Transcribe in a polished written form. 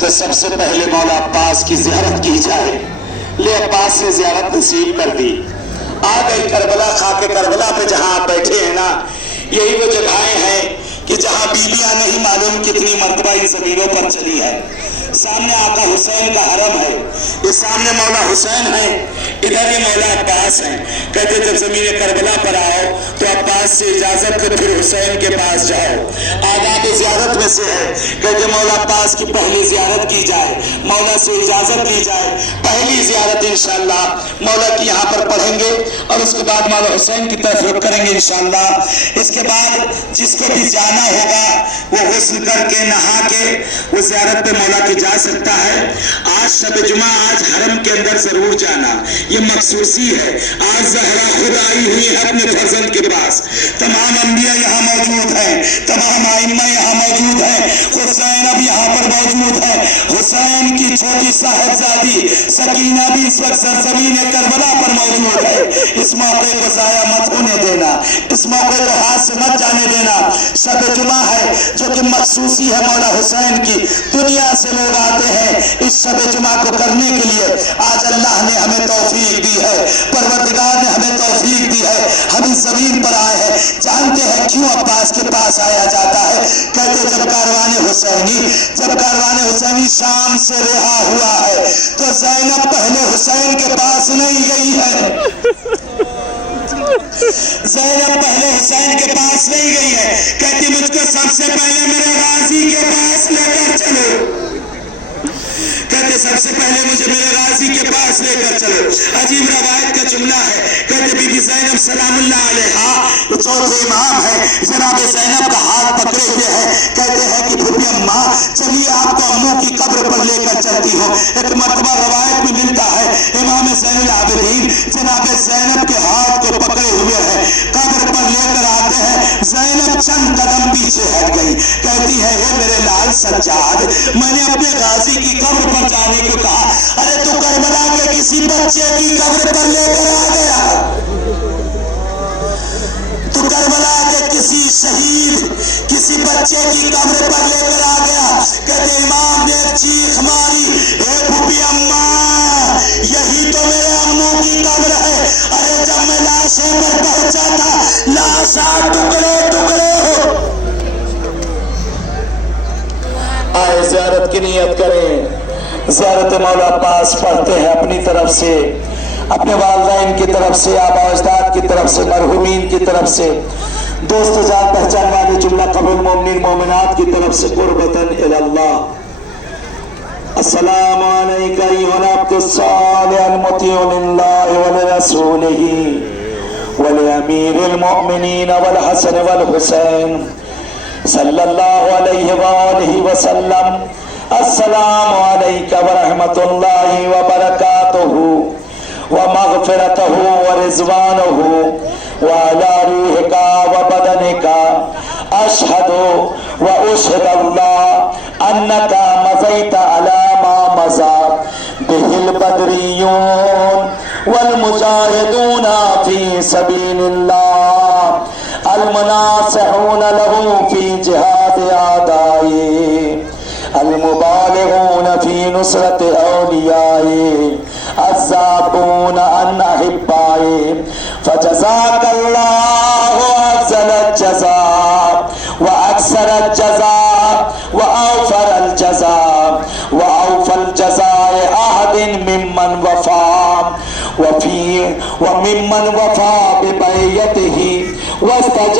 تو سب سے پہلے مولا عباس کی زیارت کی جائے۔ لے عباس نے زیارت نصیب کر دی۔ آ گئی کربلا، خاک کربلا پہ جہاں آپ بیٹھے ہیں نا، یہی وہ جگہیں ہیں کہ جہاں بیویاں نہیں معلوم کتنی مرتبہ ان زمینوں پر چلی ہے۔ سامنے آقا حسین کا حرم ہے، یہ سامنے مولا حسین ہے، ادھر یہ مولا عباس ہیں۔ کہتے جب زمین کربلا پر آؤ تو عباس سے اجازت لو، پھر حسین کے پاس جاؤ۔ آداب زیارت میں سے ہے، کہتے مولا عباس کی پہلی زیارت کی جائے، مولا سے اجازت لی جائے۔ پہلی زیارت انشاءاللہ مولا کی یہاں پر پڑھیں گے اور اس کے بعد مولا حسین کی طرف رخ کریں گے انشاءاللہ۔ اس کے بعد جس کو بھی جانا ہوگا وہ غسل کر کے نہا کے وہ زیارت پہ مولا کی جا سکتا ہے۔ آج شب جمعہ، آج حرم کے اندر ضرور جانا، یہ مخصوصی ہے۔ آج زہرا خود آئی ہوئی ہے اپنے فرزند کے پاس، تمام انبیاء یہاں موجود ہیں، تمام ائمہ یہاں موجود ہیں، حسین اب یہاں پر موجود ہے۔ حسین کی چھوٹی صاحبزادی سکینہ بھی اس وقت سرزمین کربلا پر موجود ہے۔ اس موقع کو ضائع مت ہونے دینا، اس موقع کو ہاتھ سے مت جانے دینا۔ شب جمعہ ہے جو کہ مخصوصی ہے مولا حسین کی، دنیا سے لوگ آتے ہیں اس شب جمعہ کو کرنے کے لیے۔ آج اللہ نے ہمیں توفیق دی ہے، پروردگار نے ہمیں توفیق دی ہے، ہم اس زمین پر آئے ہیں۔ جانتے ہیں کیوں عباس کے پاس آیا جاتا ہے؟ کہتے جب کاروان حسینی شام سے رہا ہوا ہے تو زینب پہلے حسین کے پاس نہیں گئی ہے، زینب پہلے حسین کے پاس نہیں گئی ہے، کہتی مجھ کو سب سے پہلے میرے غازی کے پاس لے کر چلو، کہتے سب سے پہلے مجھے میرے غازی کے پاس لے کر چلو۔ عجیب روایت کا جملہ ہے، کہتے بی بی زینب سلام اللہ علیہا چوتھے امام ہے، جناب زینب کا ہاتھ پکڑے ہوئے ہے، کہتے ہیں کہ پھپھی اماں چلیے آپ کو امو کی قبر پر لے کر چلتی ہو۔ ایک مرتبہ روایت میں ملتا ہے امام زین العابدین جناب زینب کے ہاتھ کو پکڑے ہوئے ہے، قبر پر لے کر آتے ہیں، زینب چند قدم پیچھے ہٹ گئی، کہتی ہے اے میرے لال سجاد، میں نے اپنے غازی کی قبر پر جانے کو کہا، ارے تو کربلا کے کسی بچے کی قبر پر لے کر آ گیا، تو کربلا کے کسی شہید کسی بچے کی قبر پر لے کر آ گیا۔ کہتے امام نے چیخ ماری، اے پھوپھی اماں یہی تو میرے امو کی قبر ہے، ارے جب میں لاشیں پر پہنچا تھا لاشاں ٹکڑے ٹکڑے ہو۔ آئے زیارت کی نیت کریں، زیارت مولا عباس پڑھتے ہیں اپنی طرف سے، اپنے والدین کی طرف سے، آبا و اجداد کی طرف سے، مرحومین کی طرف سے، دوست جان پہچان والے جملہ قبول مومنین مومنات کی طرف سے قربتاً اللہ۔ السلام علیکہ ایھا العبد الصالح المطیع للہ ولرسولہ ولامیر المؤمنین والحسن والحسین صلی اللہ علیہ وآلہ وسلم۔ السلام علیکہ ورحمۃ اللہ وبرکاتہ ومغفرتہ ورضوانہ وعلی روحک وبدنک۔ اشہد و اشہد اللہ انک مضیت علی ما مضی بہ البدریون والمجاہدون فی سبیل اللہ المناصحون له فی جہاد اعدائہ المبالغون فی نصرت اولیائہ الذابون عن احبائہ فجزاک اللہ افضل الجزاء واکثر الجزاء واوفر الجزاء واوفى الجزاء احد ممن وفا وممن وفا ببیعته واستجاب